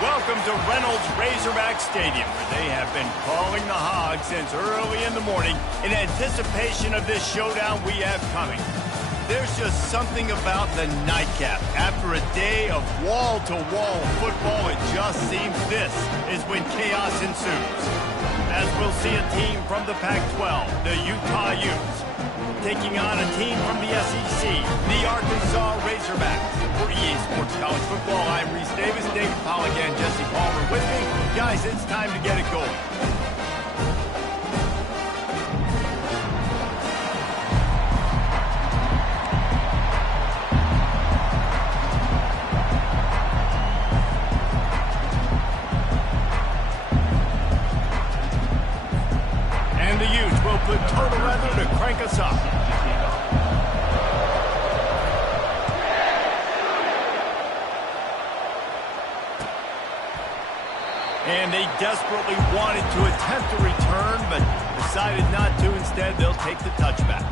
Welcome to Reynolds Razorback Stadium, where they have been calling the Hogs since early in the morning in anticipation of this showdown we have coming. There's just something about the nightcap. After a day of wall-to-wall football, it just seems this is when chaos ensues. As we'll see a team from the Pac-12, the Utah Utes, taking on a team from the SEC, the Arkansas Razorbacks. For EA Sports College Football, I'm Reese Davis, David Pollack, and Jesse Palmer with me. Guys, it's time to get it going. And the Utes will put total weather to crank us up. And they desperately wanted to attempt a return, but decided not to. Instead, they'll take the touchback.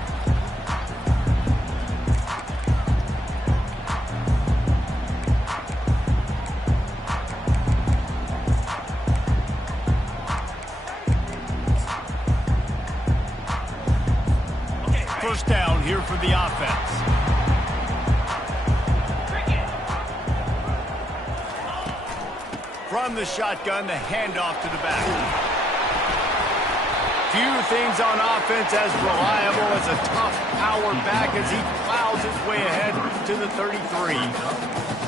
First down here for the offense. From the shotgun, the handoff to the back. Few things on offense as reliable as a tough power back as he plows his way ahead to the 33.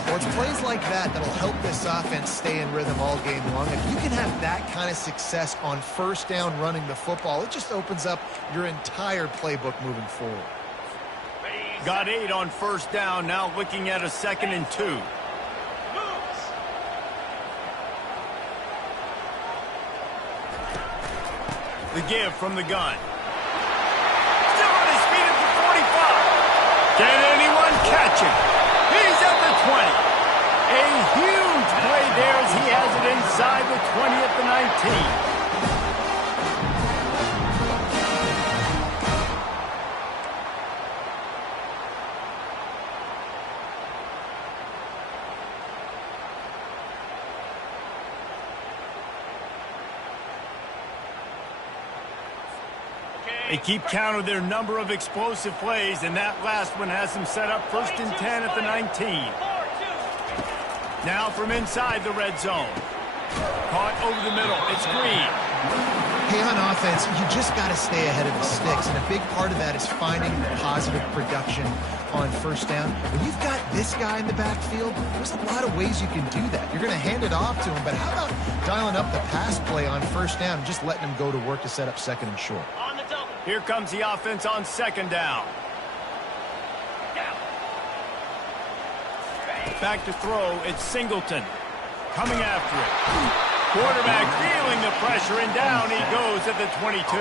Well, it's plays like that that'll help this offense stay in rhythm all game long. If you can have that kind of success on first down running the football, it just opens up your entire playbook moving forward. Got 8 on first down, now looking at a 2nd and 2. The give from the gun. Still on his feet at the 45. Can anyone catch him? He's at the 20. A huge play there as he has it inside the 20 at the 19. They keep count of their number of explosive plays, and that last one has them set up 1st and 10 at the 19. Now from inside the red zone. Caught over the middle. It's Green. Hey, on offense, you just got to stay ahead of the sticks, and a big part of that is finding positive production on first down. When you've got this guy in the backfield, there's a lot of ways you can do that. You're going to hand it off to him, but how about dialing up the pass play on first down and just letting him go to work to set up 2nd and short? Here comes the offense on 2nd down. Back to throw, it's Singleton. Coming after it. Quarterback feeling the pressure, and down he goes at the 22.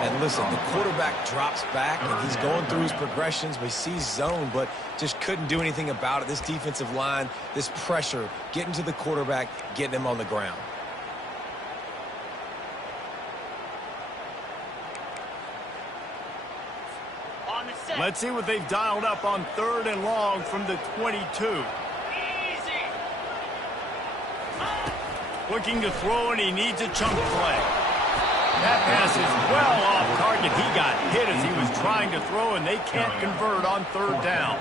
And listen, the quarterback drops back, and he's going through his progressions, but he sees zone, but just couldn't do anything about it. This defensive line, this pressure, getting to the quarterback, getting him on the ground. Let's see what they've dialed up on 3rd and long from the 22. Looking to throw, and he needs a chunk play. That pass is well off target. He got hit as he was trying to throw, and they can't convert on 3rd down.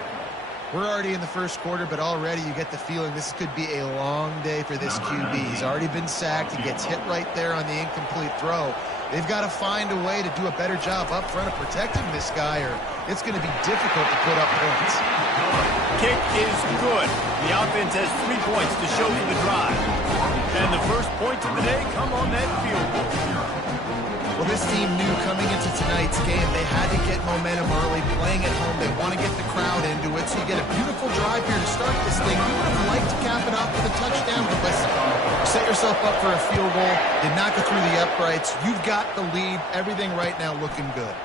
We're already in the first quarter, but already you get the feeling this could be a long day for this QB. He's already been sacked. He gets hit right there on the incomplete throw. They've got to find a way to do a better job up front of protecting this guy, or it's going to be difficult to put up points. Kick is good. The offense has 3 points to show for the drive. And the first points of the day come on that field goal. Well, this team knew coming into tonight's game they had to get momentum early, playing at home. They want to get the crowd into it, so you get a beautiful drive here to start this thing. You would have liked to cap it off with a touchdown, but listen, set yourself up for a field goal. Did not go through the uprights. You've got the lead. Everything right now looking good.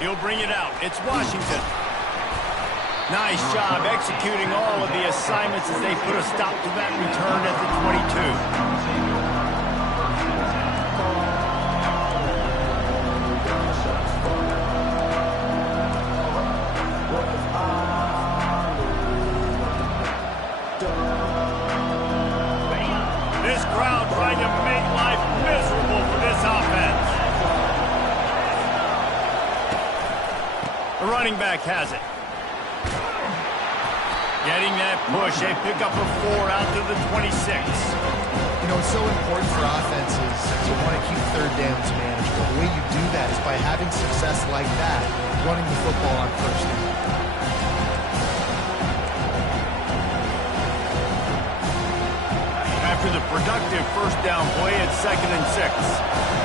He'll bring it out. It's Washington. Nice job executing all of the assignments as they put a stop to that return at the 22. going to make life miserable for this offense. The running back has it. Getting that push. They pick up a 4 out to the 26. You know, it's so important for offenses to want to keep third downs manageable. The way you do that is by having success like that, running the football on first down. After the productive first down play at 2nd and 6.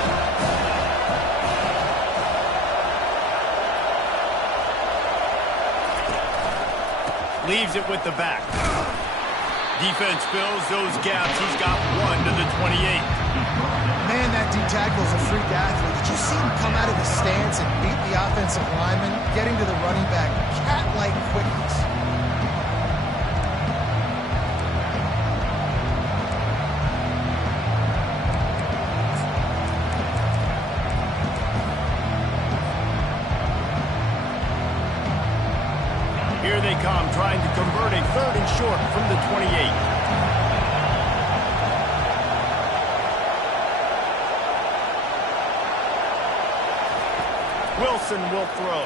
Leaves it with the back. Defense fills those gaps. He's got 1 to the 28. Man, that D tackle is a freak athlete. Did you see him come out of the stance and beat the offensive lineman, getting to the running back? Cat-like quickness. Here they come, trying to convert a 3rd and short from the 28. Wilson will throw.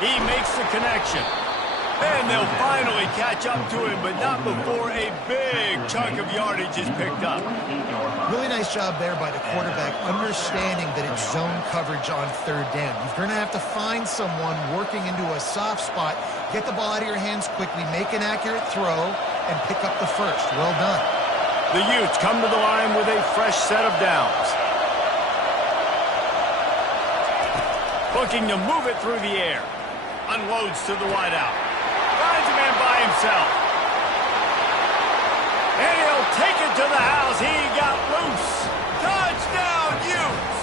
He makes the connection. And they'll finally catch up to him, but not before a big chunk of yardage is picked up. Really nice job there by the quarterback, understanding that it's zone coverage on 3rd down. You're going to have to find someone working into a soft spot, get the ball out of your hands quickly, make an accurate throw, and pick up the first. Well done. The Utes come to the line with a fresh set of downs. Looking to move it through the air. Unloads to the wideout. Finds a man by himself. And he'll take it to the house. He got loose. Touchdown, Utes!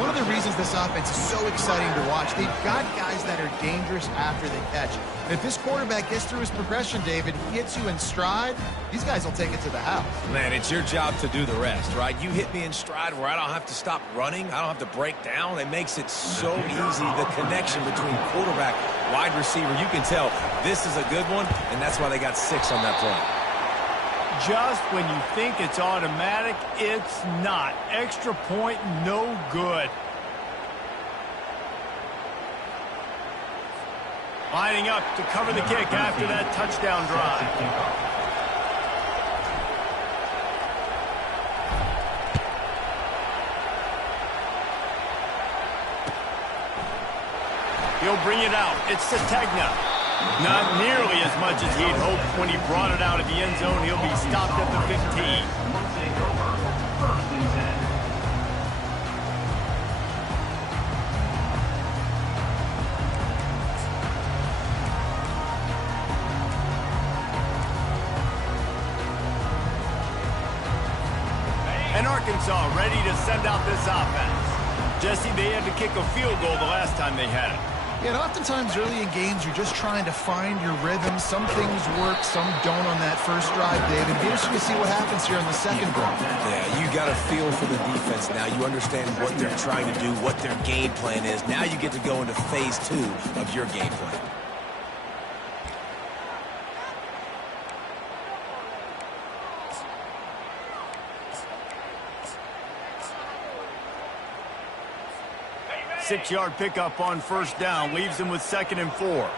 One of the reasons this offense is so exciting to watch, they've got guys that are dangerous after they catch. And if this quarterback gets through his progression, David, he hits you in stride, these guys will take it to the house. Man, it's your job to do the rest, right? You hit me in stride where I don't have to stop running. I don't have to break down. It makes it so easy. The connection between quarterback, wide receiver, you can tell this is a good one, and that's why they got 6 on that play. Just when you think it's automatic, it's not. Extra point, no good. Lining up to cover the kick after that touchdown drive. He'll bring it out. It's Sategna. Not nearly as much as he'd hoped when he brought it out of the end zone. He'll be stopped at the 15. And Arkansas ready to send out this offense. Jesse, they had to kick a field goal the last time they had it. Yeah, and oftentimes early in games, you're just trying to find your rhythm. Some things work, some don't on that first drive, David. It'd be interesting to see what happens here on the second drive. Yeah, you got a feel for the defense now. You understand what they're trying to do, what their game plan is. Now you get to go into phase 2 of your game plan. Six-yard pickup on first down. Leaves him with 2nd and 4.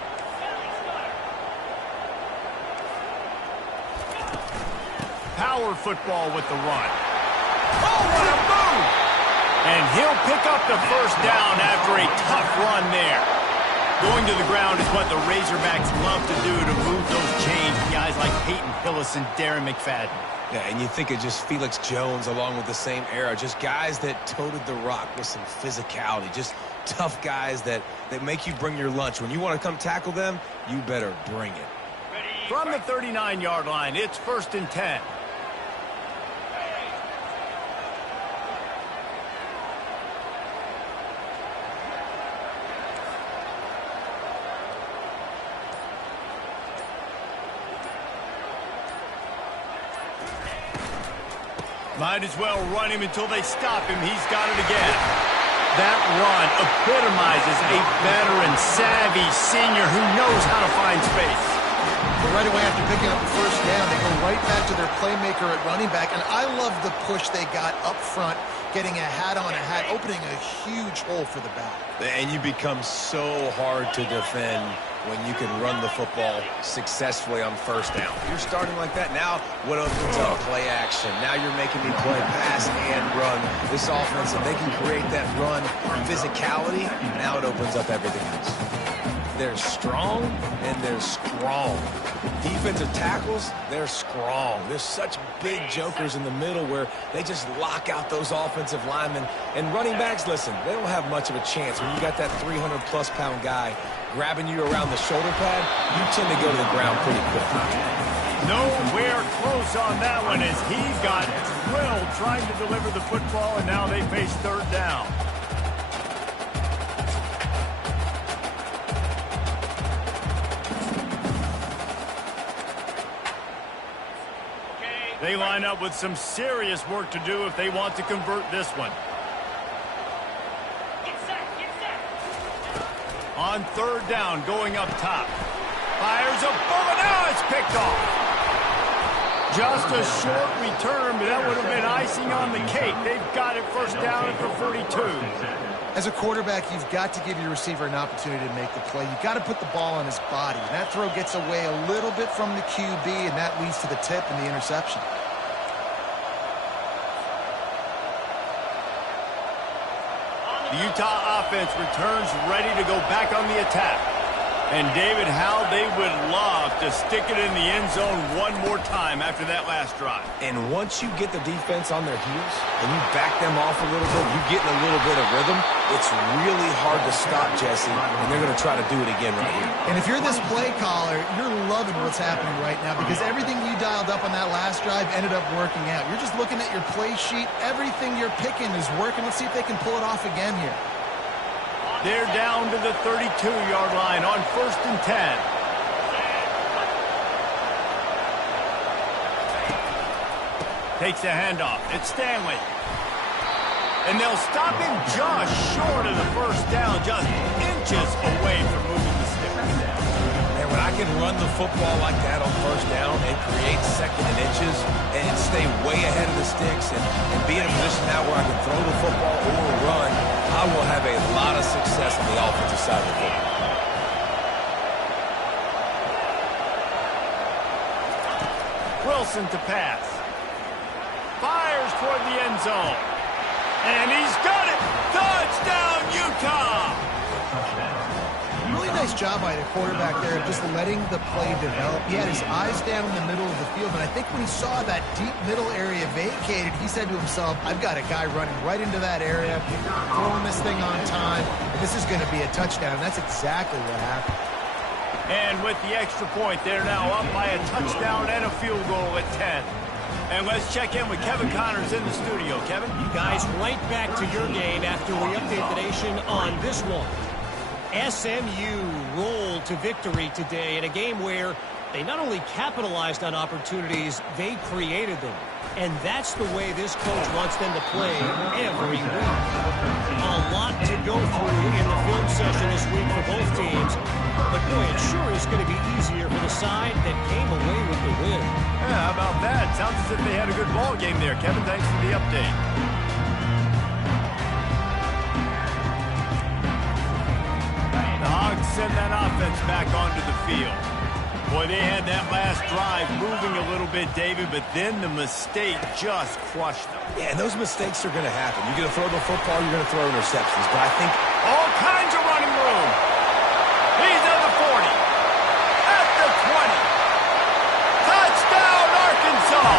Power football with the run. Oh, what a move! And he'll pick up the first down after a tough run there. Going to the ground is what the Razorbacks love to do to move those chains. Guys like Peyton Hillis and Darren McFadden. Yeah, and you think of just Felix Jones along with the same era. Just guys that toted the rock with some physicality. Just tough guys that make you bring your lunch. When you want to come tackle them, you better bring it. From the 39-yard line, it's 1st and 10. Might as well run him until they stop him. He's got it again. That run epitomizes a veteran, savvy senior who knows how to find space. But right away after picking up the first down, they go right back to their playmaker at running back. And I love the push they got up front, getting a hat on a hat, opening a huge hole for the back. And you become so hard to defend when you can run the football successfully on first down. You're starting like that. Now, what opens up? Play action. Now you're making me play pass and run. This offense, if they can create that run physicality, now it opens up everything else. They're strong, and they're strong. Defensive tackles, they're strong. There's such big jokers in the middle where they just lock out those offensive linemen. And running backs, listen, they don't have much of a chance. When you got that 300-plus pound guy grabbing you around the shoulder pad, you tend to go to the ground pretty quickly. Nowhere close on that one as he got drilled trying to deliver the football, and now they face third down. They line up with some serious work to do if they want to convert this one. On third down, going up top. Fires a bullet. Now it's picked off. Just a short return, but that would have been icing on the cake. They've got it first down at the 42. As a quarterback, you've got to give your receiver an opportunity to make the play. You've got to put the ball on his body. And that throw gets away a little bit from the QB, and that leads to the tip and the interception. The Utah offense returns ready to go back on the attack. And David, how they would love to stick it in the end zone one more time after that last drive. And once you get the defense on their heels and you back them off a little bit, you get in a little bit of rhythm, it's really hard to stop, Jesse, and they're going to try to do it again right here. And if you're this play caller, you're loving what's happening right now because everything you dialed up on that last drive ended up working out. You're just looking at your play sheet. Everything you're picking is working. Let's see if they can pull it off again here. They're down to the 32-yard line on 1st and 10. Takes a handoff. It's Stanley. And they'll stop him just short of the first down, just inches away from moving the sticks. And when I can run the football like that on first down and create second and inches and stay way ahead of the sticks and be in a position now where I can throw the football or run, I will have a lot of success on the offensive side of the ball. Wilson to pass. Fires toward the end zone. And he's got it! Touchdown, Utah! Really nice job by the quarterback there of just letting the play develop. He had his eyes down in the middle of the field, and I think when he saw that deep middle area vacated, he said to himself, I've got a guy running right into that area, throwing this thing on time, and this is going to be a touchdown. And that's exactly what happened. And with the extra point, they're now up by a touchdown and a field goal at 10. And let's check in with Kevin Connors in the studio. Kevin? You guys, right back to your game after we update the nation on this one. SMU rolled to victory today in a game where they not only capitalized on opportunities, they created them. And that's the way this coach wants them to play every week. A lot to go through in the film session this week for both teams. But boy, it sure is going to be easier for the side that came away with the win. Yeah, how about that? Sounds as if they had a good ball game there. Kevin, thanks for the update. The Hogs send that offense back onto the field. Boy, they had that last drive moving a little bit, David, but then the mistake just crushed them. Yeah, and those mistakes are going to happen. You're going to throw the football, you're going to throw interceptions. But I think all kinds of running room. He's at the 40. At the 20. Touchdown, Arkansas.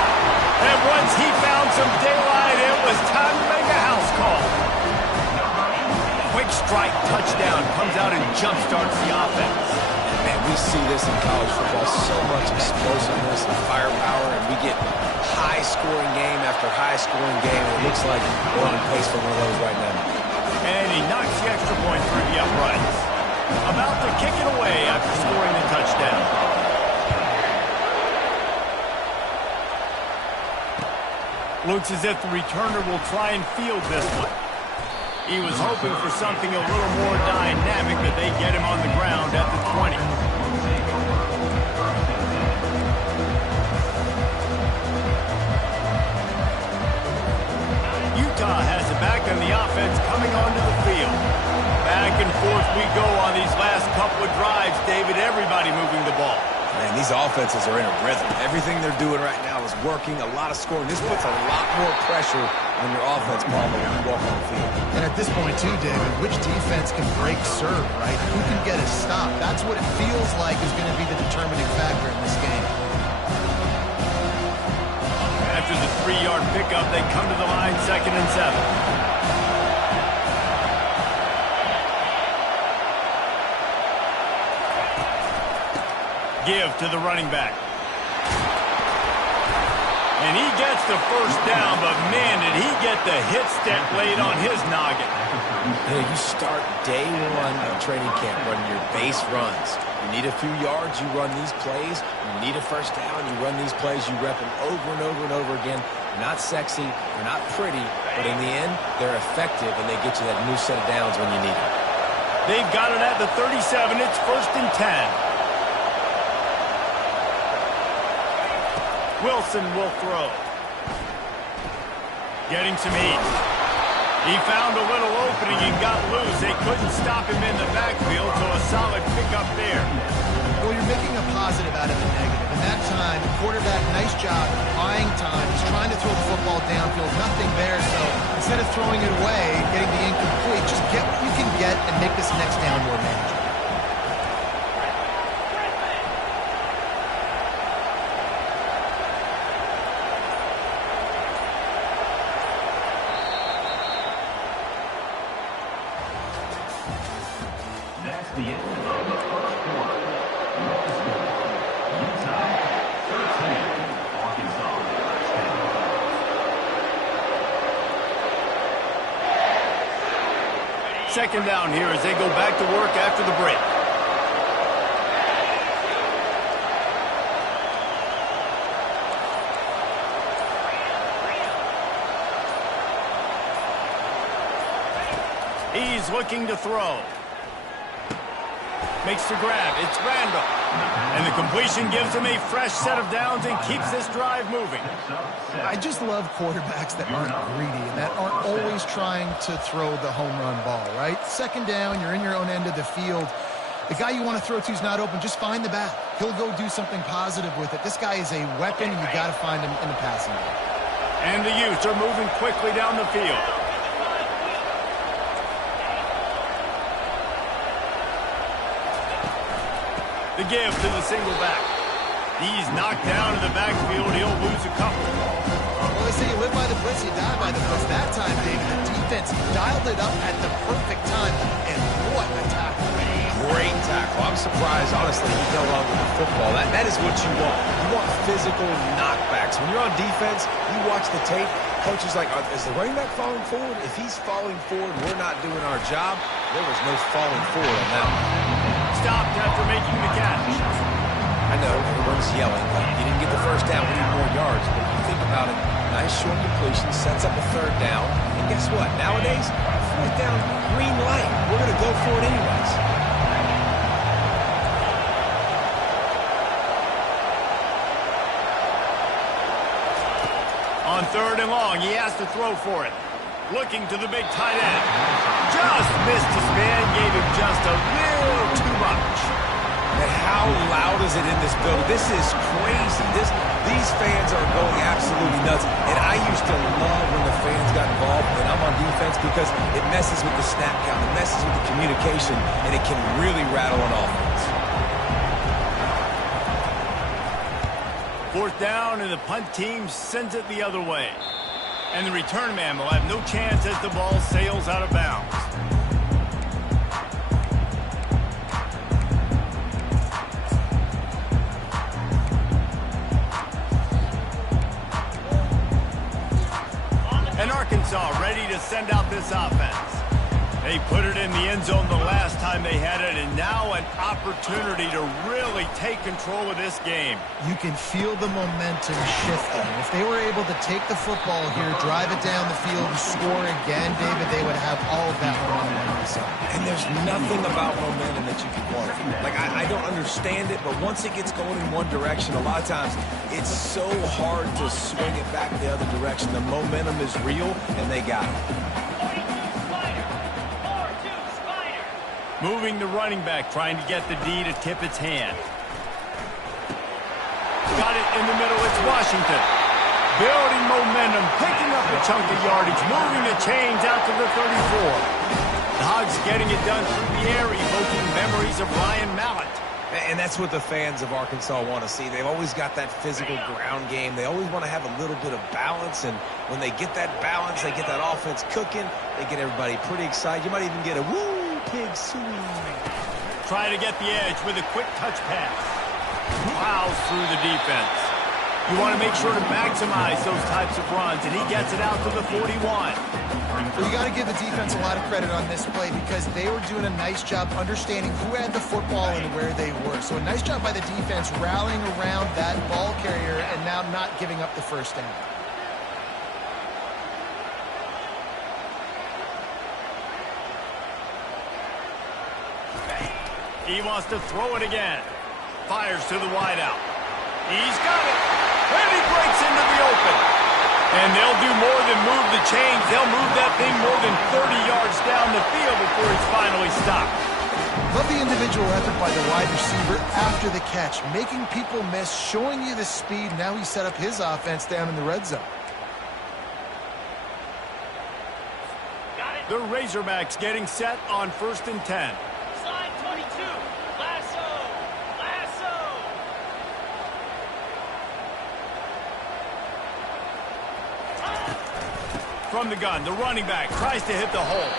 And once he found some daylight, it was time to make a house call. Quick strike touchdown comes out and jumpstarts the offense. Man, we see this in college football, so much explosiveness and firepower, and we get high-scoring game after high-scoring game, and it looks like we're on pace for one of those right now. And he knocks the extra point through the uprights. About to kick it away after scoring the touchdown. Looks as if the returner will try and field this one. He was hoping for something a little more dynamic, but they get him on the ground at the 20. the offense coming onto the field. Back and forth we go on these last couple of drives, David. Everybody moving the ball. Man, these offenses are in a rhythm. Everything they're doing right now is working. A lot of scoring. This puts a lot more pressure on your offense, Palmer, when you walk on the field. And at this point, too, David, which defense can break serve, right? Who can get a stop? That's what it feels like is going to be the determining factor in this game. After the 3-yard pickup, they come to the line, 2nd and 7. Give to the running back. And he gets the first down, but man, did he get the hit step laid on his noggin. You know, you start day one of training camp running your base runs. You need a few yards, you run these plays. You need a first down, you run these plays. You rep them over and over and over again. They're not sexy, they're not pretty, but in the end, they're effective, and they get you that new set of downs when you need them. They've got it at the 37. It's 1st and 10. Wilson will throw. Getting some heat. He found a little opening and got loose. They couldn't stop him in the backfield, so a solid pickup there. Well, you're making a positive out of a negative. And that time, quarterback, nice job, buying time. He's trying to throw the football downfield. Nothing there, so instead of throwing it away, getting the incomplete, just get what you can get and make this next down more manageable. The end of the first quarter. Utah 13, Arkansas 10. Second down here as they go back to work after the break. He's looking to throw. Makes the grab. It's Randall. And the completion gives him a fresh set of downs and keeps this drive moving. I just love quarterbacks that aren't greedy and that aren't always trying to throw the home run ball, right? Second down, you're in your own end of the field. The guy you want to throw to is not open. Just find the back. He'll go do something positive with it. This guy is a weapon, and you got to find him in the passing game. And the Utes are moving quickly down the field. The give to the single back. He's knocked down in the backfield. He'll lose a couple. Well, they say you live by the blitz, you die by the blitz. That time, David, the defense dialed it up at the perfect time. And what a tackle. Great tackle. I'm surprised, honestly, he held on to the football. That is what you want. You want physical knockbacks. When you're on defense, you watch the tape. Coach is like, is the running back falling forward? If he's falling forward, we're not doing our job. There was no falling forward on that one. Stopped after making the catch. I know, everyone's yelling. He didn't get the first down. We need more yards. But if you think about it, nice short completion, sets up a third down. And guess what? Nowadays, fourth down, green light. We're going to go for it anyways. On 3rd and long, he has to throw for it. Looking to the big tight end. Just missed his man, gave him just a little too much. And how loud is it in this building? This is crazy. These fans are going absolutely nuts. And I used to love when the fans got involved when I'm on defense because it messes with the snap count, it messes with the communication, and it can really rattle an offense. 4th down, and the punt team sends it the other way. And the return man will have no chance as the ball sails out of bounds. And Arkansas ready to send out this offense. They put it in the end zone the last time they had it, and now an opportunity to really take control of this game. You can feel the momentum shifting. If they were able to take the football here, drive it down the field, and score again, David, they would have all of that momentum on their side. And there's nothing about momentum that you can quantify. Like, I don't understand it, but once it gets going in one direction, a lot of times it's so hard to swing it back the other direction. The momentum is real, and they got it. Moving the running back, trying to get the D to tip its hand. Got it in the middle. It's Washington. Building momentum, picking up a chunk of yardage, moving the chains out to the 34. The Hogs getting it done through the air, evoking memories of Ryan Mallett. And that's what the fans of Arkansas want to see. They've always got that physical ground game. They always want to have a little bit of balance, and when they get that balance, they get that offense cooking, they get everybody pretty excited. You might even get a woo, pig swing. Try to get the edge with a quick touch pass. Plows through the defense. You want to make sure to maximize those types of runs, and he gets it out to the 41. Well, you got to give the defense a lot of credit on this play because they were doing a nice job understanding who had the football and where they were. So a nice job by the defense rallying around that ball carrier and now not giving up the first down. He wants to throw it again. Fires to the wideout. He's got it. And he breaks into the open. And they'll do more than move the chains. They'll move that thing more than 30 yards down the field before it's finally stopped. Love the individual effort by the wide receiver after the catch, making people miss, showing you the speed. Now he set up his offense down in the red zone. The Razorbacks getting set on 1st and 10. Slide 22. Lasso. Lasso. From the gun, the running back tries to hit the hole.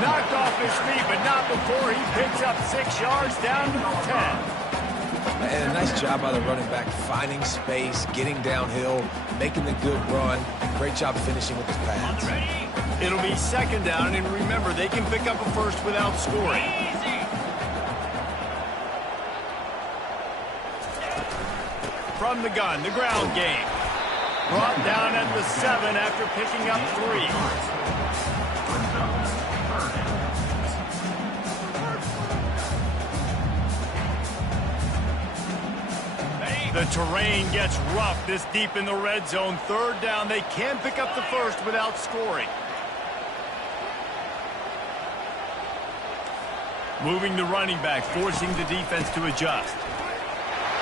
Knocked off his feet, but not before he picks up 6 yards down to the 10. And a nice job by the running back, finding space, getting downhill, making the good run. Great job finishing with his pass. It'll be 2nd down, and remember, they can pick up a first without scoring. From the gun, the ground game. Brought down at the 7 after picking up 3. The terrain gets rough this deep in the red zone. 3rd down, they can pick up the first without scoring. Moving the running back, forcing the defense to adjust.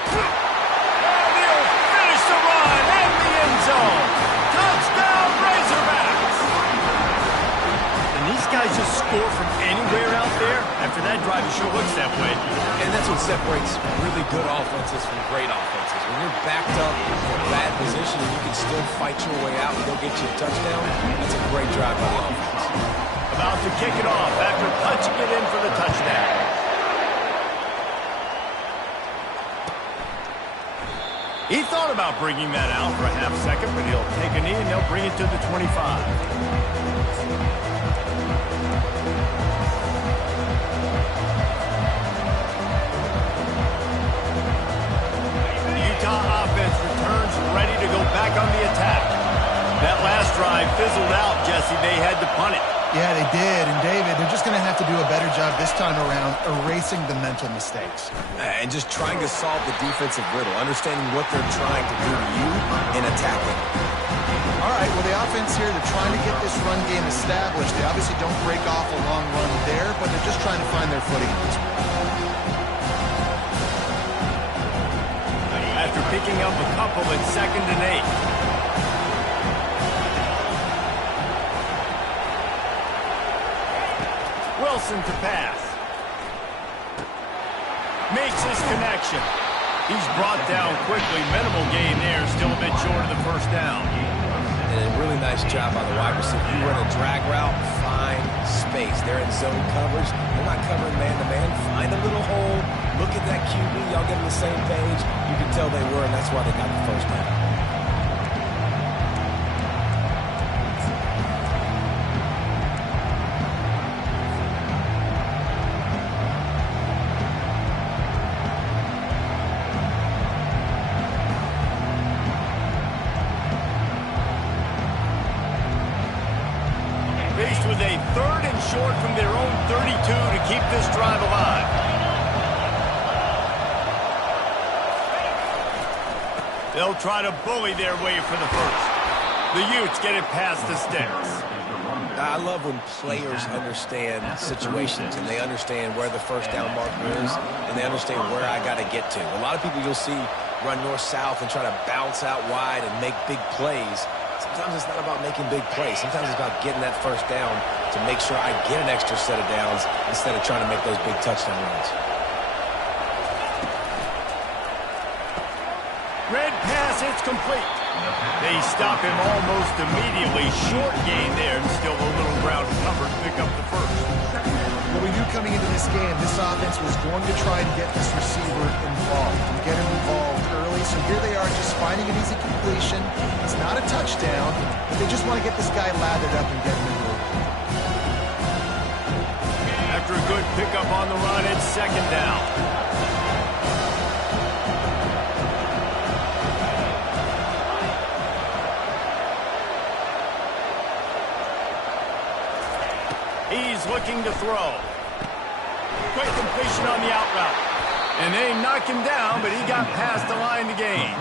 And he'll finish the run in the end zone. Touchdown, Razorbacks! And these guys just score from anywhere out there. After that drive, it sure looks that way. And that's what separates really good offenses from great offenses. When you're backed up in a bad position and you can still fight your way out and go get you a touchdown, that's a great drive by the offense. About to kick it off after punching it in for the touchdown. He thought about bringing that out for a half second, but he'll take a knee and they'll bring it to the 25. Offense returns ready to go back on the attack. That last drive fizzled out, Jesse. They had to punt it. Yeah, they did. And, David, they're just going to have to do a better job this time around erasing the mental mistakes. And just trying to solve the defensive riddle, understanding what they're trying to do to you and attacking. All right, well, the offense here, they're trying to get this run game established. They obviously don't break off a long run there, but they're just trying to find their footing at this point. After picking up a couple at 2nd and 8. Wilson to pass. Makes his connection. He's brought down quickly. Minimal gain there. Still a bit short of the first down. And a really nice job by the wide receiver. You run a drag route, find space. They're in zone coverage. They're not covering man-to-man. Find a little hole. Look at that QB. Y'all get on the same page. You can tell they were, and that's why they got the first down. Faced with a 3rd and short from their own 32 to keep this drive alive. They'll try to bully their way for the first. The Utes get it past the sticks. I love when players understand situations and they understand where the first down marker is and they understand where I got to get to. A lot of people you'll see run north-south and try to bounce out wide and make big plays. Sometimes it's not about making big plays. Sometimes it's about getting that first down to make sure I get an extra set of downs instead of trying to make those big touchdown runs. Red pass, it's complete. They stop him almost immediately. Short gain there, and still a little ground to cover to pick up the first. Well, we knew coming into this game, this offense was going to try and get this receiver involved and get him involved early. So here they are just finding an easy completion. It's not a touchdown, but they just want to get this guy lathered up and get him in the room. After a good pickup on the run, it's second down. He's looking to throw. Quick completion on the out route. And they knock him down, but he got past the line to gain.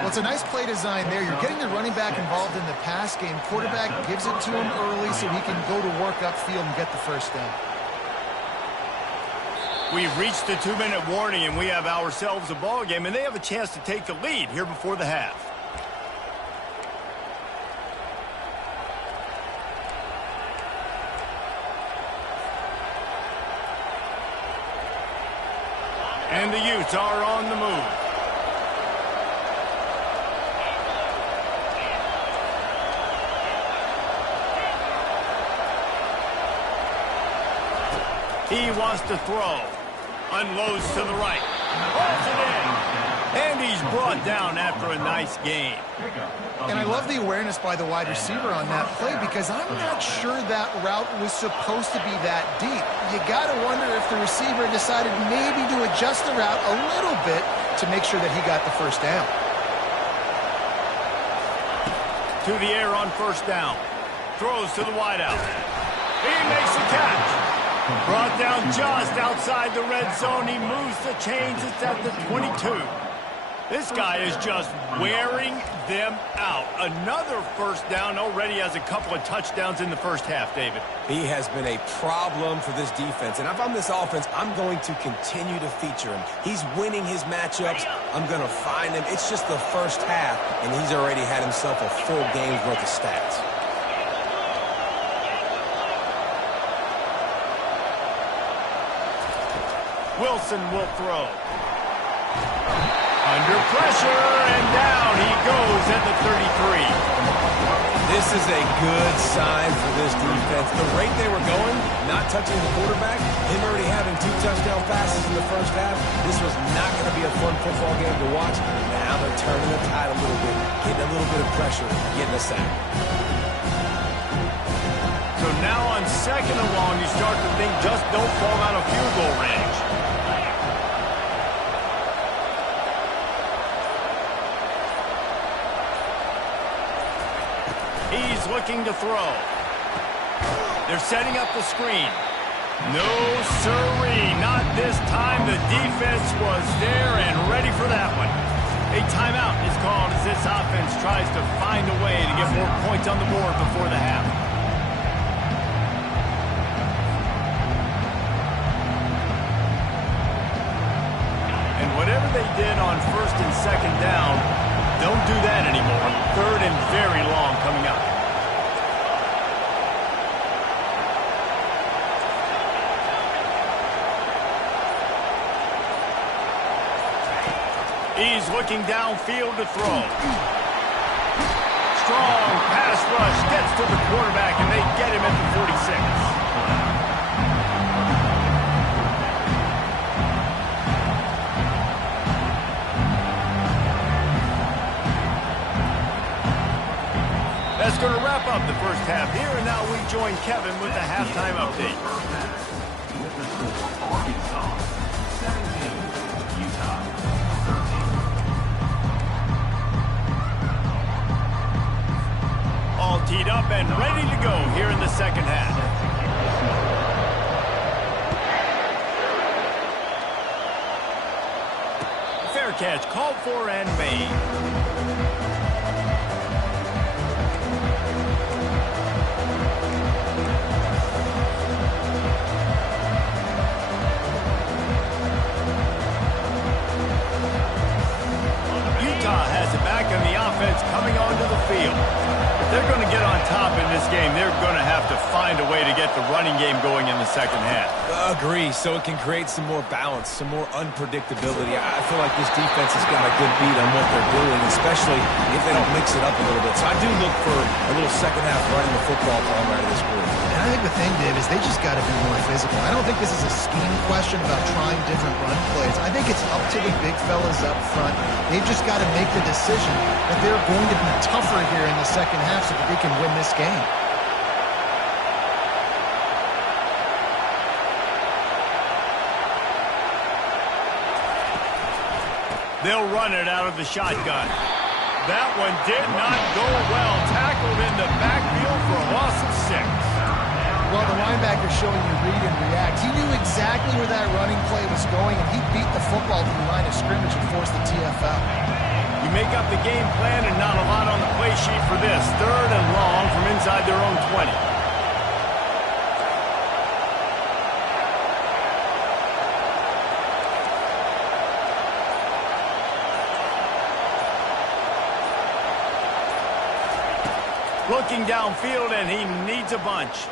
Well, it's a nice play design there. You're getting the running back involved in the pass game. Quarterback gives it to him early so he can go to work upfield and get the first down. We've reached the 2-minute warning, and we have ourselves a ball game, and they have a chance to take the lead here before the half. And the Utes are on the move. He wants to throw. Unloads to the right. Pulls it in. And he's brought down after a nice gain. And I love the awareness by the wide receiver on that play because I'm not sure that route was supposed to be that deep. You got to wonder if the receiver decided maybe to adjust the route a little bit to make sure that he got the first down. To the air on first down. Throws to the wideout. He makes the catch. Brought down just outside the red zone. He moves the chains. It's at the 22. This guy is just wearing them out. Another first down. Already has a couple of touchdowns in the first half, David. He has been a problem for this defense. And if I'm this offense, I'm going to continue to feature him. He's winning his matchups. I'm going to find him. It's just the first half, and he's already had himself a full game's worth of stats. Wilson will throw. Under pressure, and down he goes at the 33. This is a good sign for this defense. The rate they were going, not touching the quarterback, him already having 2 touchdown passes in the first half, this was not going to be a fun football game to watch. Now they're turning the tide a little bit, getting a little bit of pressure, getting a sack. So now on second and long, you start to think just don't fall out of field goal range. He's looking to throw. They're setting up the screen. No siree, not this time. The defense was there and ready for that one. A timeout is called as this offense tries to find a way to get more points on the board before the half. And whatever they did on first and second down, don't do that anymore. Third and very long coming up. He's looking downfield to throw. Strong pass rush gets to the quarterback, and they get him at the 46. That's going to wrap up the first half here, and now we join Kevin with the halftime update. With the score, Arkansas 17, Utah 13. All teed up and ready to go here in the second half. Fair catch called for and made. field. If they're going to get on top in this game, they're going to have to find a way to get the running game going in the second half. Agree, so it can create some more balance, some more unpredictability. I feel like this defense has got a good beat on what they're doing, especially if they don't mix it up a little bit. So I do look for a little second half running the football problem out of this group. And I think the thing, Dave, is they just got to be more physical. I don't think this is a scheme question about trying different run plays. I think it's up to the big fellas up front. They've just got to make the decision that they're going to be tougher here in the second half so that they can win this game. They'll run it out of the shotgun. That one did not go well. Tackled in the backfield for a loss of 6. Well, the linebacker's showing you read and react. He knew exactly where that running play was going, and he beat the football to the line of scrimmage and forced the TFL. You make up the game plan and not a lot on the play sheet for this. 3rd and long from inside their own 20. Looking downfield, and he needs a bunch.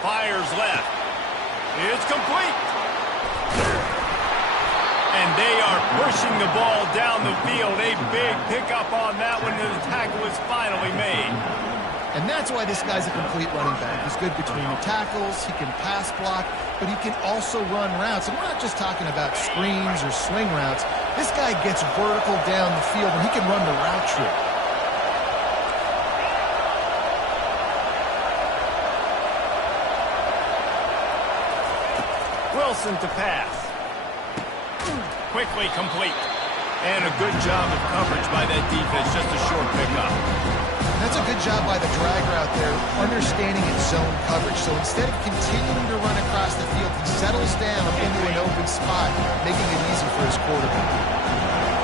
Fires left. It's complete. And they are pushing the ball down the field. A big pickup on that one, and the tackle is finally made. And that's why this guy's a complete running back. He's good between the tackles, he can pass block, but he can also run routes. And we're not just talking about screens or swing routes. This guy gets vertical down the field, and he can run the route tree. Wilson to pass. Quickly complete. And a good job of coverage by that defense. Just a short pickup. That's a good job by the drag route there, understanding its zone coverage. So instead of continuing to run across the field, he settles down into an open spot, making it easy for his quarterback.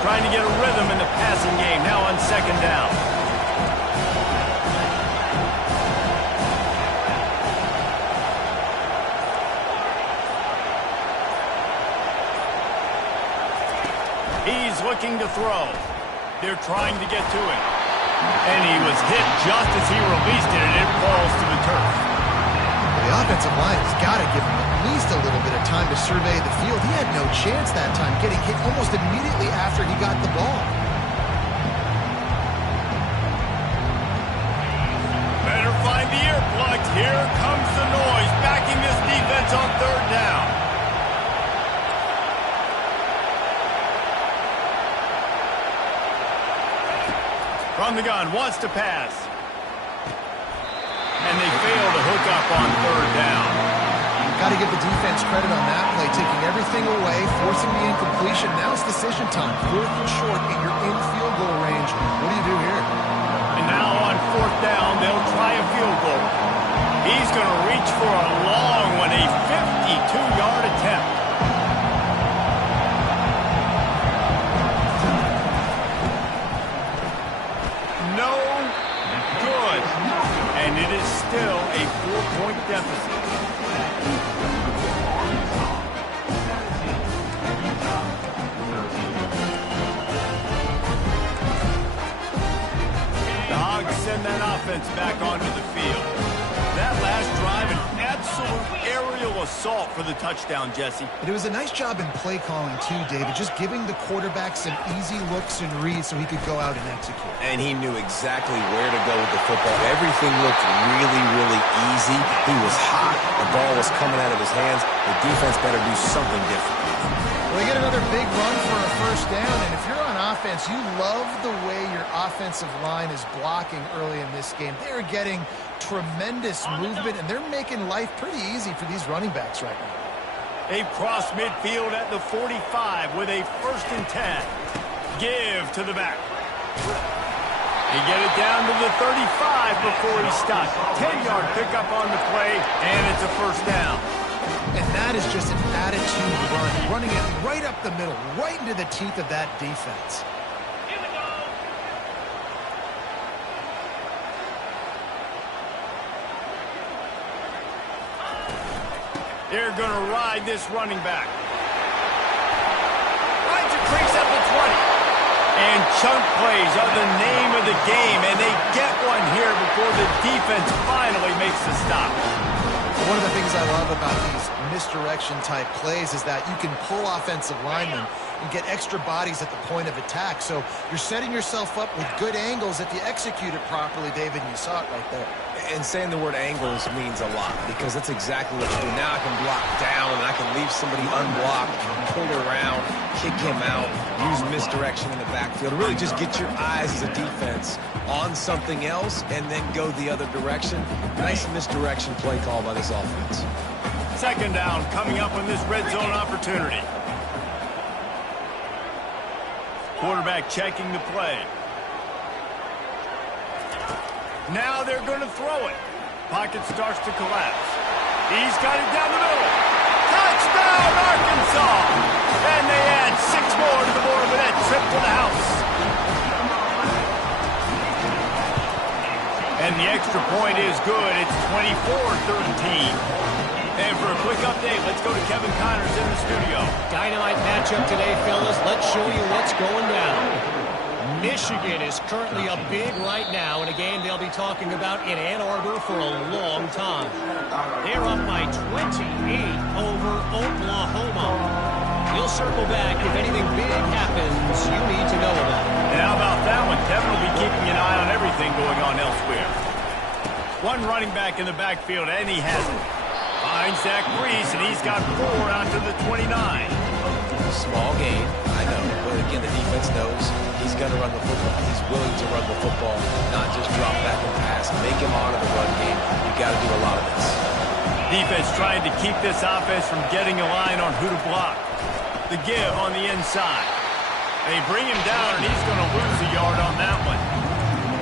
Trying to get a rhythm in the passing game. Now on 2nd down. He's looking to throw. They're trying to get to him. And he was hit just as he released it, and it falls to the turf. The offensive line has got to give him at least a little bit of time to survey the field. He had no chance that time, getting hit almost immediately after he got the ball. Better find the earplugs. Here comes the noise, backing this defense on 3rd down. From the gun, wants to pass. And they fail to hook up on 3rd down. Got to give the defense credit on that play, taking everything away, forcing the incompletion. Now it's decision time. 4th and short, and you're in field goal range. What do you do here? And now on 4th down, they'll try a field goal. He's going to reach for a long one, a 52-yard attempt. No good. And it is still a 4-point deficit. The Hogs send that offense back onto the field. That last drive, an absolute aerial assault for the touchdown, Jesse. But it was a nice job in play calling too, David, just giving the quarterback some easy looks and reads so he could go out and execute. And he knew exactly where to go with the football. Everything looked really, really easy. He was hot. The ball was coming out of his hands. The defense better do something different. Well, they get another big run for a 1st down, and if you're on offense, you love the way your offensive line is blocking early in this game. They're getting tremendous movement, and they're making life pretty easy for these running backs right now. They cross midfield at the 45 with a 1st and 10. Give to the back. He get it down to the 35 before he stopped. 10-yard pickup on the play, and it's a 1st down. And that is just an attitude run, running it right up the middle, right into the teeth of that defense. They're going to ride this running back. Finds a crease at the 20. And chunk plays are the name of the game, and they get defense finally makes the stop. One of the things I love about these misdirection type plays is that you can pull offensive linemen and get extra bodies at the point of attack. So you're setting yourself up with good angles if you execute it properly, David, and you saw it right there. And saying the word angles means a lot, because that's exactly what you do. Now I can block down, and I can leave somebody unblocked, pull around, kick him out, use misdirection in the backfield. Really just get your eyes as a defense on something else and then go the other direction. Nice misdirection play call by this offense. Second down coming up on this red zone opportunity. Quarterback checking the play. Now they're going to throw it. Pocket starts to collapse. He's got it down the middle. Touchdown, Arkansas! And they add 6 more to the board with that trip to the house. And the extra point is good. It's 24-13. And for a quick update, let's go to Kevin Connors in the studio. Dynamite matchup today, fellas. Let's show you what's going down. Michigan is currently up big right now in a game they'll be talking about in Ann Arbor for a long time. They're up by 28 over Oklahoma. We'll circle back if anything big happens you need to know about. And how about that one? Kevin will be keeping an eye on everything going on elsewhere. One running back in the backfield, and he has it. Finds Zach Brees, and he's got 4 out to the 29. Small gain, I know, but again, the defense knows he's going to run the football. He's willing to run the football, not just drop back and pass. Make him honor the run game. You got to do a lot of this. Defense trying to keep this offense from getting a line on who to block. The give on the inside. They bring him down, and he's going to lose a yard on that one.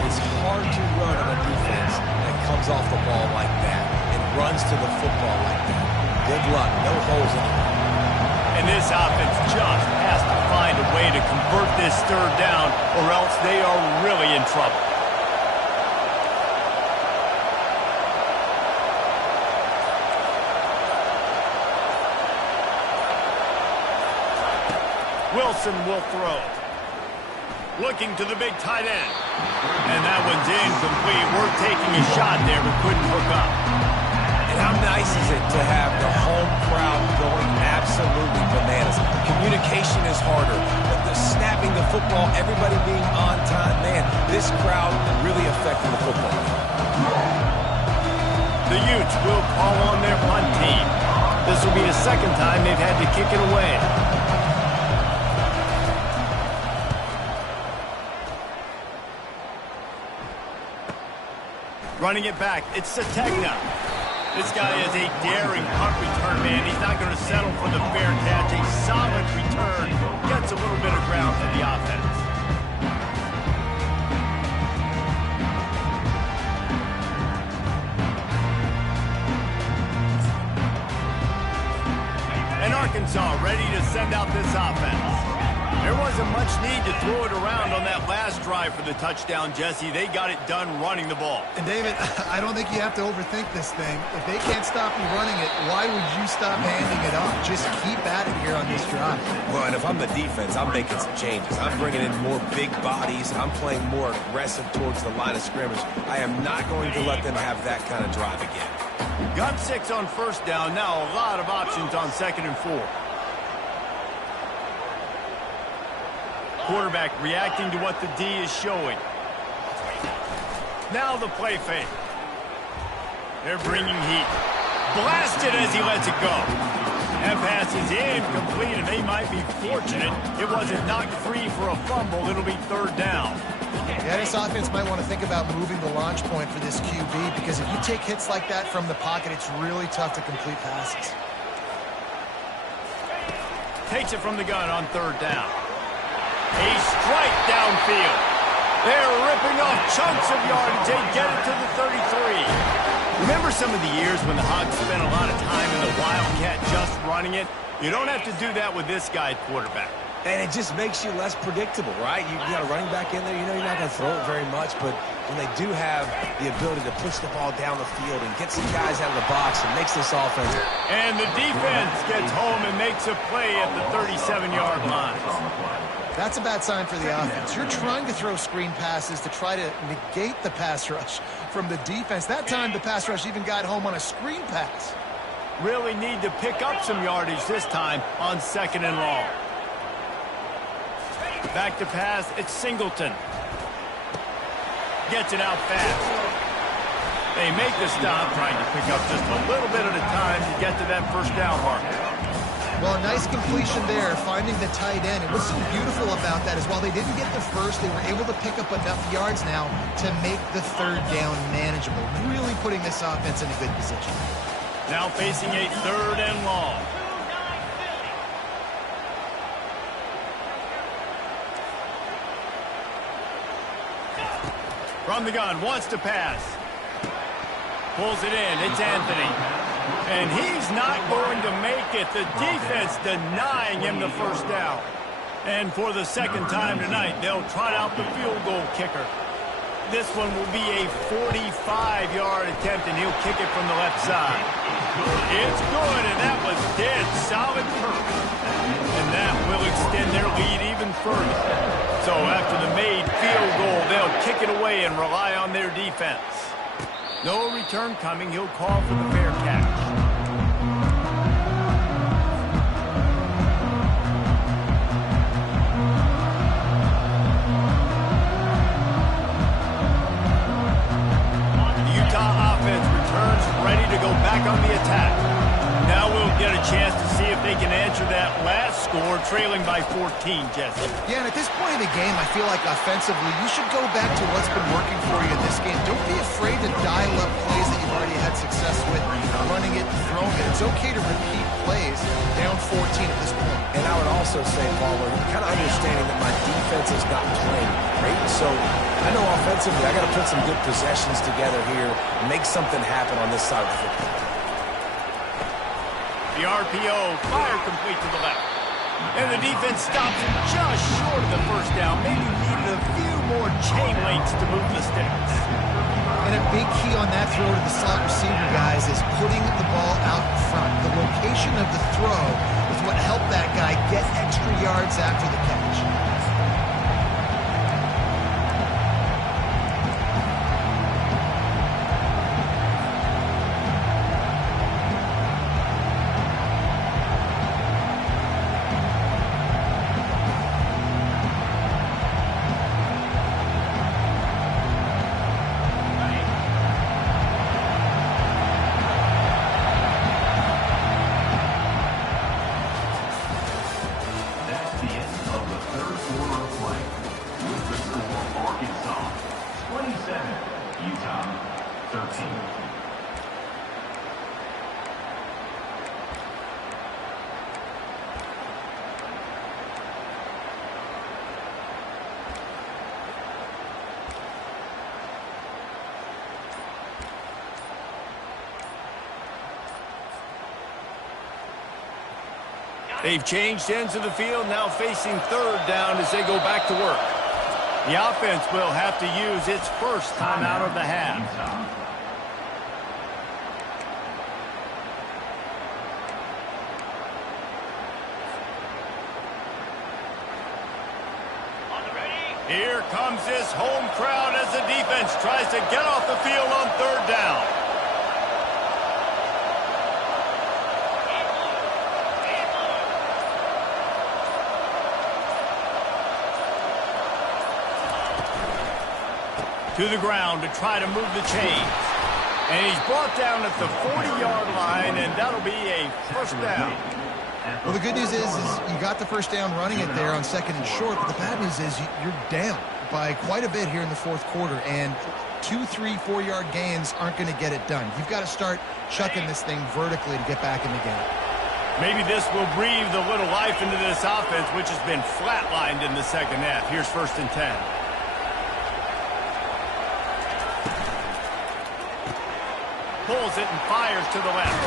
It's hard to run on a defense that comes off the ball like that and runs to the football like that. Good luck. No holes anywhere. And this offense just has to find a way to convert this third down, or else they are really in trouble. Wilson will throw. Looking to the big tight end. And that one's incomplete. We're taking a shot there, but couldn't hook up. And how nice is it to have the home crowd going absolutely bananas? Communication is harder. The snapping the football, everybody being on time, man, this crowd really affecting the football. The Utes will call on their punt team. This will be the second time they've had to kick it away. Running it back, it's Sategna. This guy is a daring punt return man. He's not going to settle for the fair catch. A solid return. Gets a little bit of ground for the offense. And Arkansas ready to send out this offense. There wasn't much need to throw it around on that last drive for the touchdown, Jesse. They got it done running the ball. And, David, I don't think you have to overthink this thing. If they can't stop you running it, why would you stop handing it off? Just keep at it here on this drive. Well, and if I'm the defense, I'm making some changes. I'm bringing in more big bodies. I'm playing more aggressive towards the line of scrimmage. I am not going to let them have that kind of drive again. Got 6 on first down. Now a lot of options on 2nd and 4. Quarterback reacting to what the D is showing. Now the play fake. They're bringing heat. Blasted as he lets it go. That pass is incomplete, and they might be fortunate it wasn't knocked free for a fumble. It'll be 3rd down. Yeah, this offense might want to think about moving the launch point for this QB, because if you take hits like that from the pocket, it's really tough to complete passes. Takes it from the gun on 3rd down. A strike downfield. They're ripping off chunks of yardage. They get it to the 33. Remember some of the years when the Hogs spent a lot of time in the Wildcat just running it? You don't have to do that with this guy at quarterback. And it just makes you less predictable, right? You got a running back in there. You know you're not going to throw it very much, but when they do have the ability to push the ball down the field and get some guys out of the box, it makes this offense. And the defense gets home and makes a play at the 37-yard line. That's a bad sign for the offense. You're trying to throw screen passes to try to negate the pass rush from the defense. That time, the pass rush even got home on a screen pass. Really need to pick up some yardage this time on 2nd and long. Back to pass, it's Singleton. Gets it out fast. They make the stop, trying to pick up just a little bit at a time to get to that first down mark. Well, a nice completion there, finding the tight end. And what's so beautiful about that is while they didn't get the first, they were able to pick up enough yards now to make the 3rd down manageable, really putting this offense in a good position. Now facing a 3rd and long. From the gun, wants to pass. Pulls it in, it's Anthony. And he's not going to make it. The defense denying him the first down. And for the 2nd time tonight, they'll trot out the field goal kicker. This one will be a 45-yard attempt, and he'll kick it from the left side. It's good, and that was dead solid turf. And that will extend their lead even further. So after the made field goal, they'll kick it away and rely on their defense. No return coming. He'll call for the fair catch. The Utah offense returns ready to go back on the attack. Now we'll get a chance to see if they can answer that last score, trailing by 14, Jesse. Yeah, and at this point in the game, I feel like offensively, you should go back to what's been working for you in this game. Don't be afraid to dial up plays that you've already had success with, running it and throwing it. It's okay to repeat plays down 14 at this point. And I would also say, Palmer, kind of understanding that my defense is not playing great. So I know offensively I got to put some good possessions together here and make something happen on this side of the football. The RPO, fire complete to the left. And the defense stops him just short of the first down. Maybe needed a few more chain links to move the sticks. And a big key on that throw to the slot receiver, guys, is putting the ball out in front. The location of the throw is what helped that guy get extra yards after the catch. They've changed ends of the field, now facing 3rd down as they go back to work. The offense will have to use its first timeout of the half. Here comes this home crowd as the defense tries to get off the field on 3rd down. To the ground to try to move the chains. And he's brought down at the 40-yard line, and that'll be a first down. Well, the good news is you got the first down running it there on 2nd and short, but the bad news is you're down by quite a bit here in the 4th quarter, and 2, 3, 4-yard gains aren't going to get it done. You've got to start chucking this thing vertically to get back in the game. Maybe this will breathe a little life into this offense, which has been flatlined in the 2nd half. Here's 1st and 10. Pulls it and fires to the left.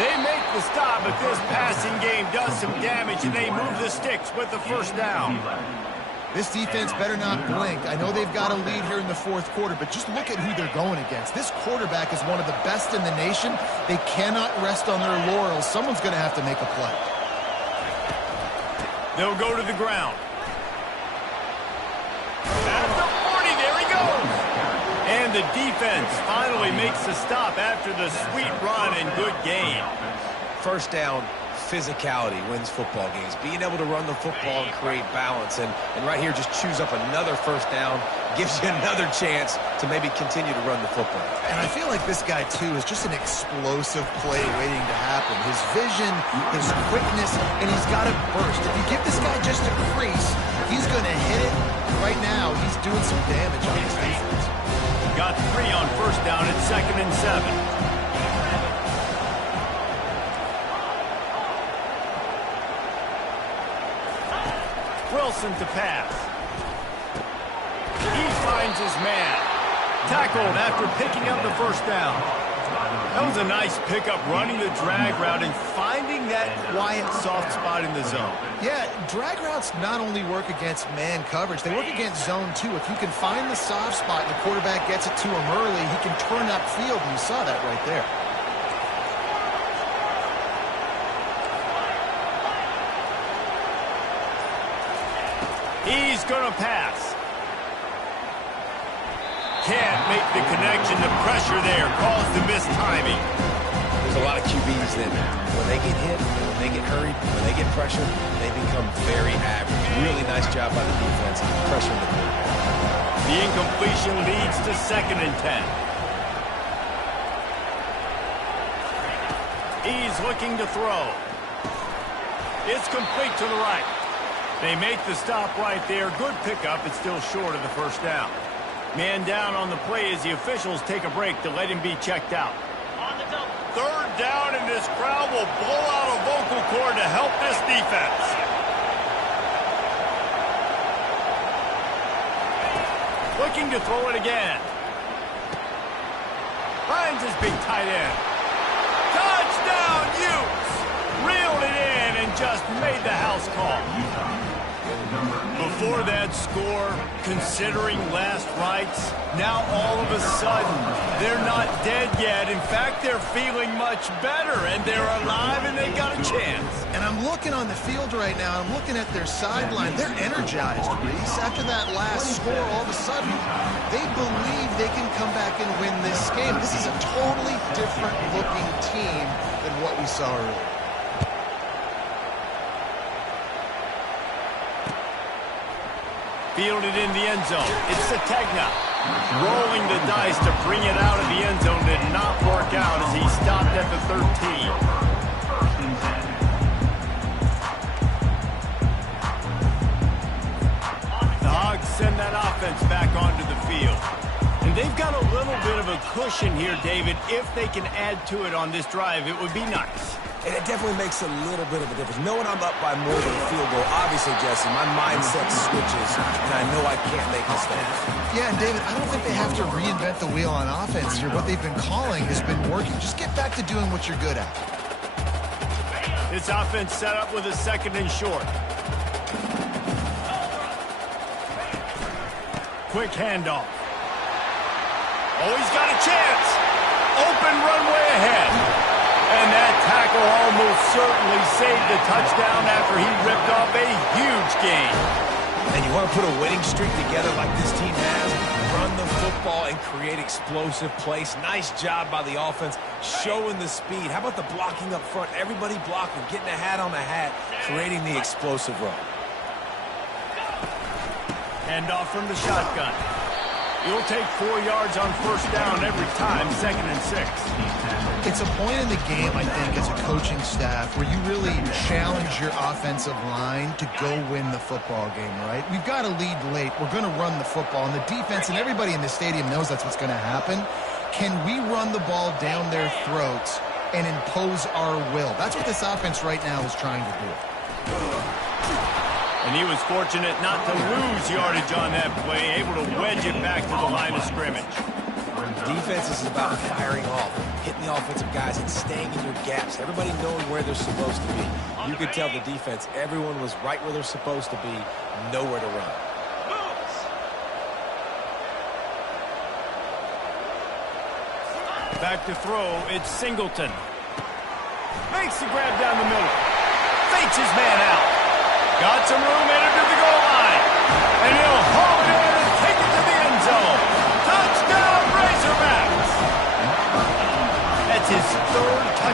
They make the stop, but this passing game does some damage, and they move the sticks with the first down. This defense better not blink. I know they've got a lead here in the 4th quarter, but just look at who they're going against. This quarterback is one of the best in the nation. They cannot rest on their laurels. Someone's going to have to make a play. They'll go to the ground. And the defense finally makes the stop after the sweet run and good gain. First down, physicality wins football games. Being able to run the football and create balance. And right here, just choose up another first down, gives you another chance to maybe continue to run the football. And I feel like this guy, too, is just an explosive play waiting to happen. His vision, his quickness, and he's got a burst. If you give this guy just a crease, he's going to hit it. Right now, he's doing some damage on this defense. Got 3 on first down at 2nd and 7. Wilson to pass. He finds his man. Tackled after picking up the first down. That was a nice pickup, running the drag route and finding that quiet, soft spot in the zone. Yeah, drag routes not only work against man coverage, they work against zone too. If you can find the soft spot and the quarterback gets it to him early, he can turn upfield, and you saw that right there. He's going to pass. Can't make the connection. The pressure there caused the missed timing. There's a lot of QBs that when they get hit, when they get hurried, when they get pressured, they become very average. Really nice job by the defense pressuring the quarterback. The incompletion leads to 2nd and 10. He's looking to throw. It's complete to the right. They make the stop right there. Good pickup. It's still short of the first down. Man down on the play as the officials take a break to let him be checked out. Third down, and this crowd will blow out a vocal cord to help this defense. Looking to throw it again. Finds his big tight end. Touchdown, Utes! Reeled it in and just made the house call. Before that score, considering last rites, now all of a sudden, they're not dead yet. In fact, they're feeling much better, and they're alive, and they got a chance. And I'm looking on the field right now, I'm looking at their sideline. They're energized, Reese. After that last score, all of a sudden, they believe they can come back and win this game. This is a totally different-looking team than what we saw earlier. Fielded in the end zone. It's Sategna. Rolling the dice to bring it out of the end zone did not work out as he stopped at the 13. The Hogs send that offense back onto the field. And they've got a little bit of a cushion here, David. If they can add to it on this drive, it would be nice. And it definitely makes a little bit of a difference. Knowing I'm up by more than a field goal, obviously, Jesse, my mindset switches, and I know I can't make mistakes. Yeah, and David, I don't think they have to reinvent the wheel on offense here. What they've been calling has been working. Just get back to doing what you're good at. This offense set up with a 2nd and short. Quick handoff. Oh, he's got a chance. Open runway ahead. And that tackle almost certainly saved the touchdown after he ripped off a huge gain. And you want to put a winning streak together like this team has, run the football and create explosive plays. Nice job by the offense, showing the speed. How about the blocking up front? Everybody blocking, getting a hat on a hat, creating the explosive run. Handoff from the shotgun. You'll take 4 yards on first down every time, 2nd and 6. It's a point in the game, I think, as a coaching staff where you really challenge your offensive line to go win the football game, right? We've got to lead late. We're going to run the football, and the defense and everybody in the stadium knows that's what's going to happen. Can we run the ball down their throats and impose our will? That's what this offense right now is trying to do. And he was fortunate not to lose yardage on that play, able to wedge it back to the line of scrimmage. Defense is about firing off, hitting the offensive guys and staying in your gaps. Everybody knowing where they're supposed to be. You could tell the defense, everyone was right where they're supposed to be, nowhere to run. Back to throw, it's Singleton. Makes the grab down the middle. Fakes his man out. Got some room in it to the goal line. And he'll haul it in and take it to the end zone. Touchdown, Raiders!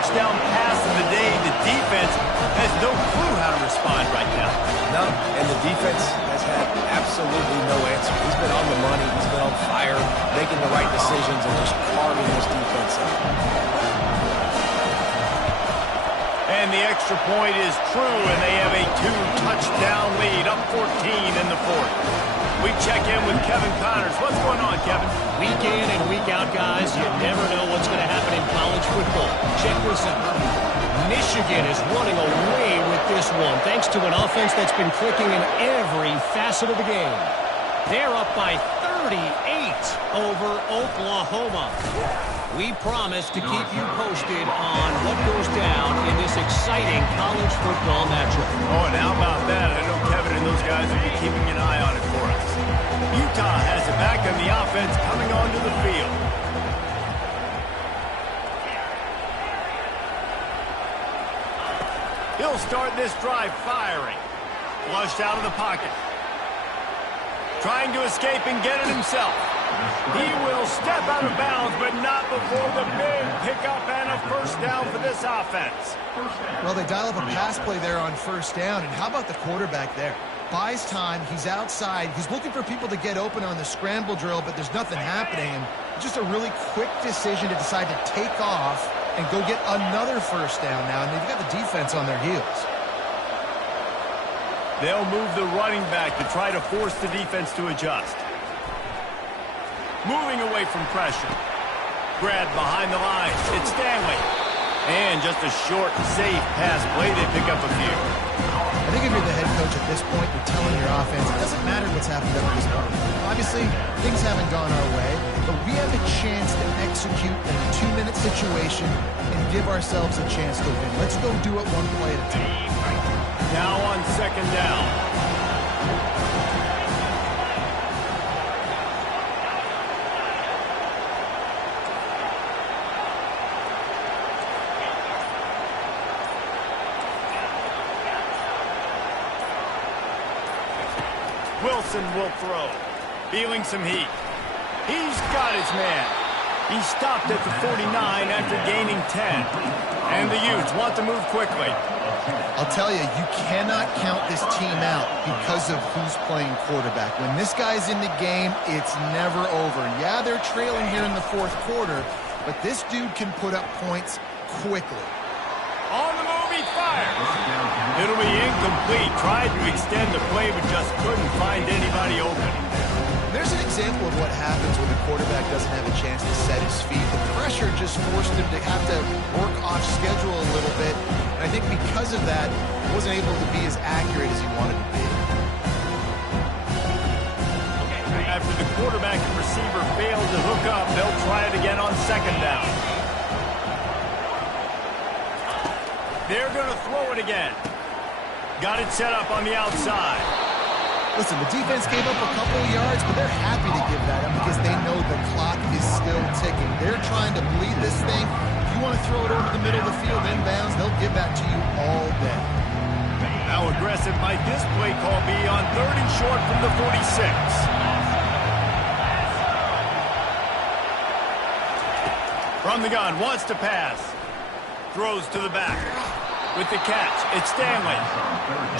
touchdown pass of the day. The defense has no clue how to respond right now. No, and the defense has had absolutely no answer. He's been on the money. He's been on fire, making the right decisions and just carving this defense up. And the extra point is true, and they have a 2-touchdown lead, up 14 in the fourth. We check in with Kevin Connors. What's going on, Kevin? Week in and week out, guys, you never know what's going to happen in college football. Check this out. Michigan is running away with this one, thanks to an offense that's been clicking in every facet of the game. They're up by 38 over Oklahoma. We promise to keep you posted on what goes down in this exciting college football matchup. Oh, and how about that? I know Kevin and those guys will be keeping an eye on it for us. Utah has it back on the offense coming onto the field. He'll start this drive firing. Flushed out of the pocket. Trying to escape and get it himself. He will step out of bounds, but not before the big pickup and a first down for this offense. Well, they dial up a pass play there on first down, and how about the quarterback there? Buys time, he's outside, he's looking for people to get open on the scramble drill, but there's nothing happening. Just a really quick decision to decide to take off and go get another first down now, and they've got the defense on their heels. They'll move the running back to try to force the defense to adjust. Moving away from pressure. Grabbed behind the line. It's Stanley. And just a short, safe pass play. They pick up a few. I think if you're the head coach at this point, you're telling your offense, it doesn't matter what's happened up to this point. Obviously, things haven't gone our way, but we have a chance to execute in a 2-minute situation and give ourselves a chance to win. Let's go do it one play at a time. Now on second down. Wilson will throw. Feeling some heat. He's got his man. He stopped at the 49 after gaining 10. And the Utes want to move quickly. I'll tell you, you cannot count this team out because of who's playing quarterback. When this guy's in the game, it's never over. Yeah, they're trailing here in the fourth quarter, but this dude can put up points quickly. On the move, he fires. It'll be incomplete. Tried to extend the play, but just couldn't find anybody open. There's an example of what happens when the quarterback doesn't have a chance to set his feet. The pressure just forced him to have to work off schedule a little bit. And I think because of that, he wasn't able to be as accurate as he wanted to be. After the quarterback and receiver failed to hook up, they'll try it again on second down. They're going to throw it again. Got it set up on the outside. Listen, the defense gave up a couple of yards, but they're happy to give that up because they know the clock is still ticking. They're trying to bleed this thing. If you want to throw it over the middle of the field inbounds, they'll give that to you all day. How aggressive might this play call be on 3rd and short from the 46? From the gun, wants to pass. Throws to the back. With the catch, it's Stanley.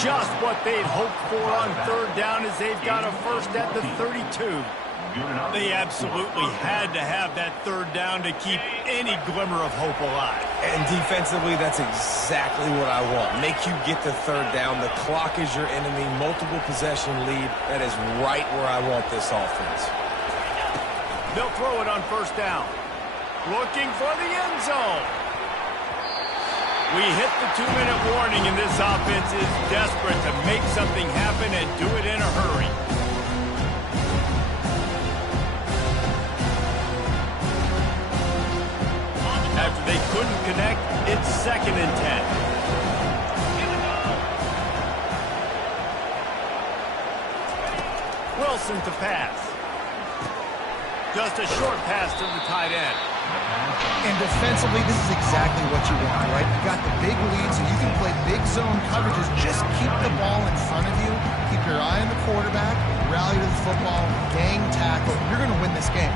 Just what they'd hoped for on 3rd down as they've got a first at the 32. They absolutely had to have that 3rd down to keep any glimmer of hope alive. And defensively, that's exactly what I want. Make you get the 3rd down. The clock is your enemy. Multiple possession lead. That is right where I want this offense. They'll throw it on 1st down. Looking for the end zone. We hit the 2-minute warning, and this offense is desperate to make something happen and do it in a hurry. After they couldn't connect, it's 2nd and 10. Wilson to pass. Just a short pass to the tight end. And defensively, this is exactly what you want, right? You got the big lead, so you can play big zone coverages. Just keep the ball in front of you. Keep your eye on the quarterback. Rally to the football. Gang tackle. You're going to win this game.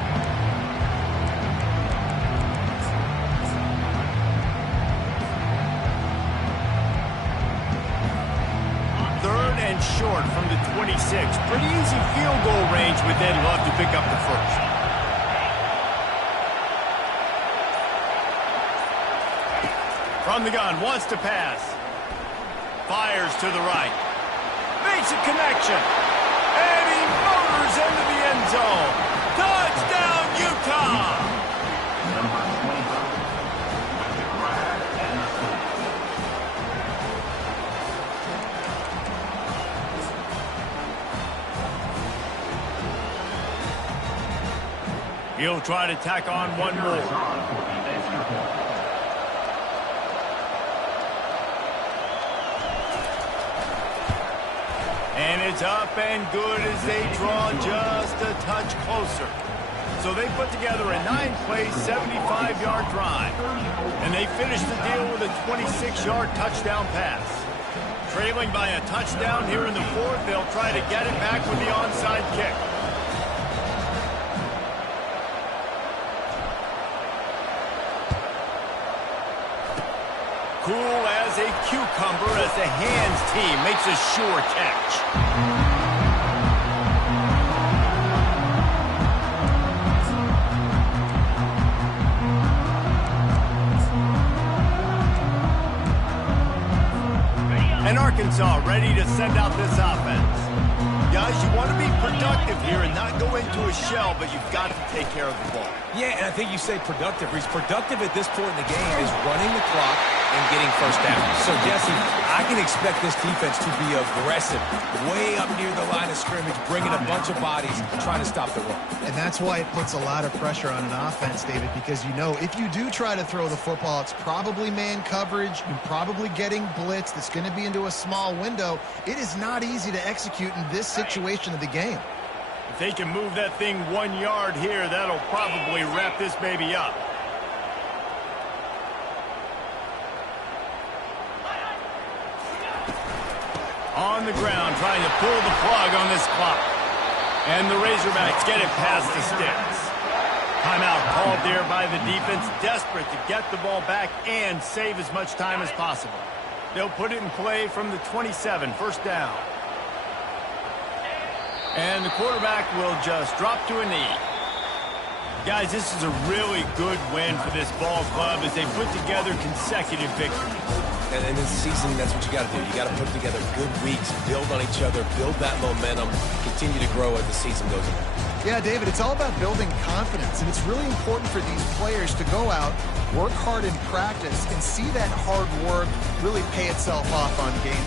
Pretty easy field goal range with Ed Love to pick up the first. From the gun, wants to pass. Fires to the right. Makes a connection. And he motors into the end zone. Touchdown, Utah! Number 25 with the grab and the score. He'll try to tack on one more. And it's up and good as they draw just a touch closer. So they put together a 9-play, 75-yard drive. And they finish the deal with a 26-yard touchdown pass. Trailing by a touchdown here in the fourth, they'll try to get it back with the onside kick. Cool as a cucumber as the hands team makes a sure catch. And Arkansas ready to send out this offense. Guys, you want to be productive here and not go into a shell, but you've got to take care of the ball. Yeah, and I think you say productive. He's productive at this point in the game is running the clock and getting first down. So, Jesse, I can expect this defense to be aggressive, way up near the line of scrimmage, bringing a bunch of bodies, trying to stop the run. And that's why it puts a lot of pressure on an offense, David, because you know if you do try to throw the football, it's probably man coverage, you're probably getting blitzed, it's going to be into a small window. It is not easy to execute in this situation of the game. If they can move that thing 1 yard here, that'll probably wrap this baby up. On the ground, trying to pull the plug on this clock. And the Razorbacks get it past the sticks. Timeout called there by the defense, desperate to get the ball back and save as much time as possible. They'll put it in play from the 27, first down. And the quarterback will just drop to a knee. Guys, this is a really good win for this ball club as they put together consecutive victories. And in this season, that's what you got to do. You got to put together good weeks, build on each other, build that momentum, continue to grow as the season goes on. Yeah, David, it's all about building confidence, and it's really important for these players to go out, work hard in practice, and see that hard work really pay itself off on game.